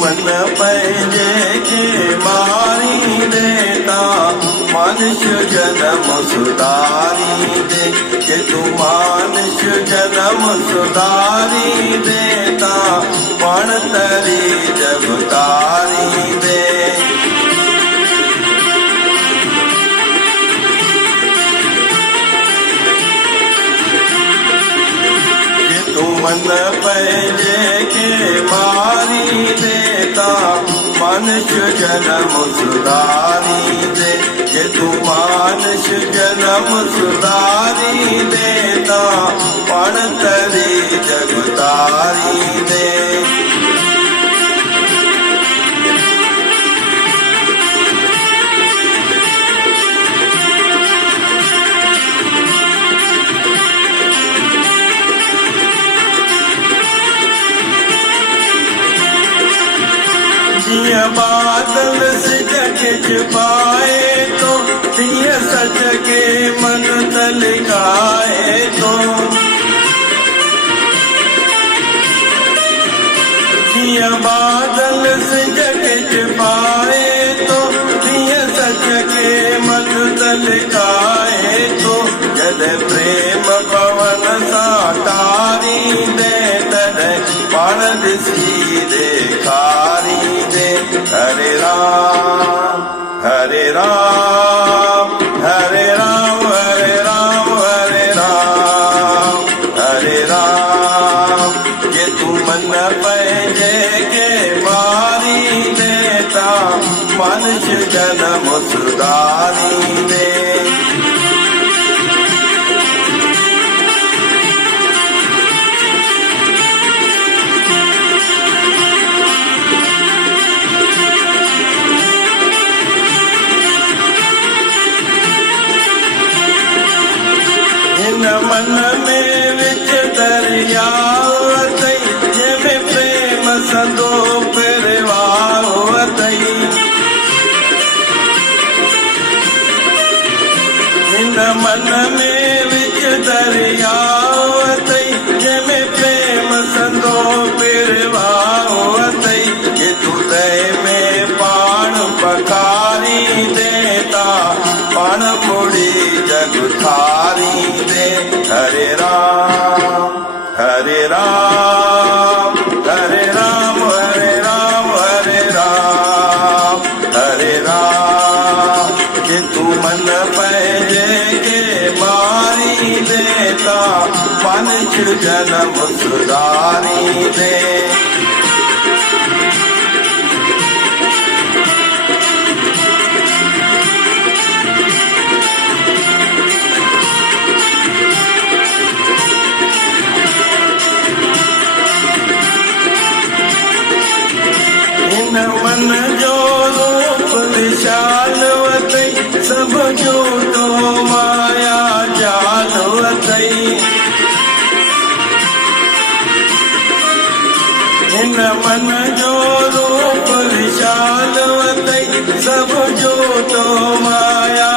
मन पैजे के मारी देता मनुष्य जन्म सुधारी दे के तू मनुष्य जन्म सुधारी देता पण तरी जब तारी दे के तू मन पैजे के मारी देता मनुष्य जन्म सुधारी दे के तू मनुष्य जन्म सुधारी देता पण तरी जग तारी दे जिया बादल से जग पाए तो जिया सच के मन तल गाए तो जिया बादल से जग पाए तो जिया सच के मन तल गाए तो जल प्रेम पवन सा तारी दे तन पण दिसी देखारी दे हरे राम हरे राम हरे राम हरे राम हरे राम हरे राम ये तू मन पैजे के मारी देता मनुष्य जन्म सुधारी दे मन में विच दरिया जिमें प्रेम सदो परिवार इन मन में विच दरिया जिमें प्रेम सदो परिवार ये तुदय में पाण पखारी देता पण मुड़ी जग थारी दे हरे राम हरे राम हरे राम हरे राम हरे राम हरे राम कि तू मन पैजे के मारी देता मनुष्य जन्म सुधारी दे मन जो रूप विशालवत सब जो तो माया जालवत इन मन जो रूप विशालवत सब जो तो माया